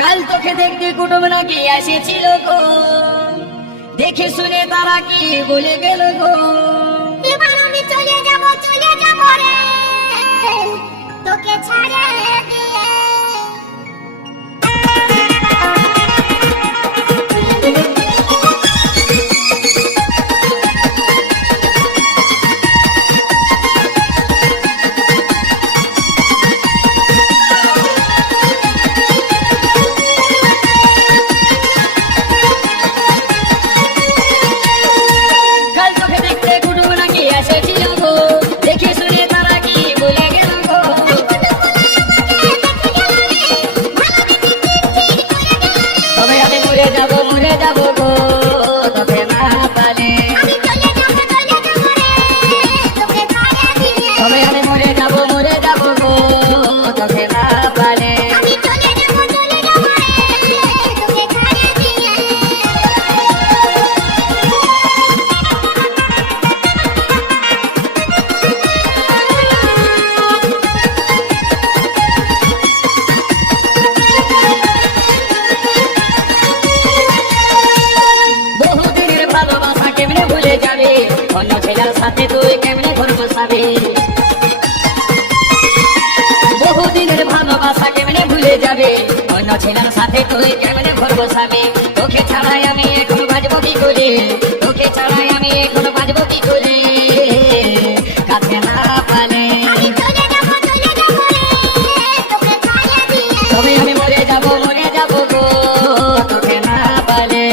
কাল তোকে দেখতে কুটুম নাকি এসেছিল গো, দেখে শুনে তারা কি বলে গেল গো। এবার আমি চলে যাব রে, তোকে ছাড়ে দিয়ে। অন্য ছেলের সাথে তুই কেমনে ঘর বসাবি, বহুদিনের ভালোবাসা কেমনে ভুলে যাবে। অন্য ছেলের সাথে তুই কেমনে ঘর বসাবি, তোকে ছাড়াই আমি এখন বাজবো কি করে, তোকে ছাড়াই আমি এখন বাজবো কি করে। কাছে না পালে তবে আমি মরে যাবো গো, তোকে না পালে।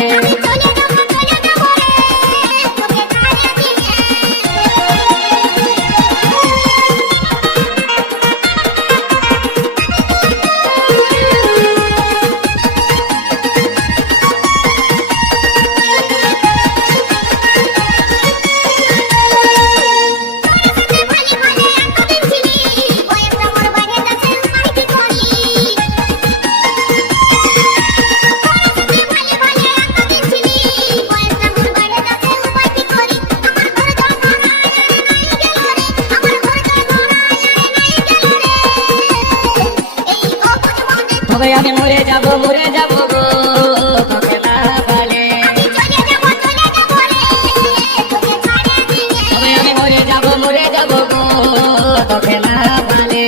তবে আমি মরে যাবো গো, তোকে না পালে। তবে আমি মরে যাবো গো, তোকে না পালে।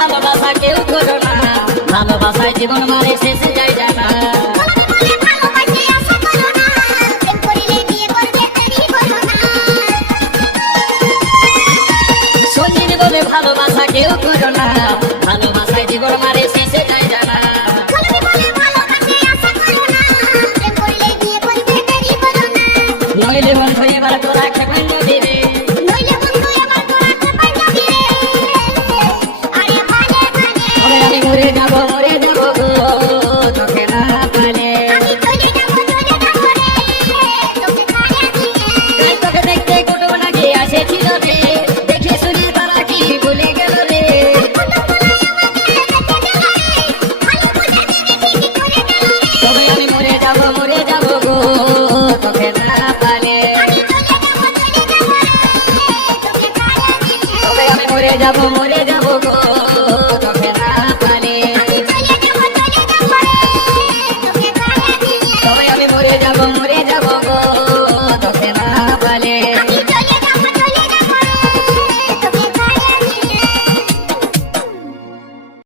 ভালোবাসা কেউ করো না, ভালোবাসায় জীবন মানে শেষে যায় জানা। সঞ্জিত বলে ভালোবাসা কেউ করো না, ভালোবাসায় জীবন মানে শেষে যায় জানা। নইলে বন্ধু এবার তোরা খেপেন দিবে, মরে যাবো গো, তোকে না পালে। তোকে দেখতে কুটুম নাকি এসেছিল রে, দেখে শুনে তারা কি ভুলে গেল রে। তবে আমি মরে যাবো গো, তোকে না পালে। তবে আমি মরে যাবো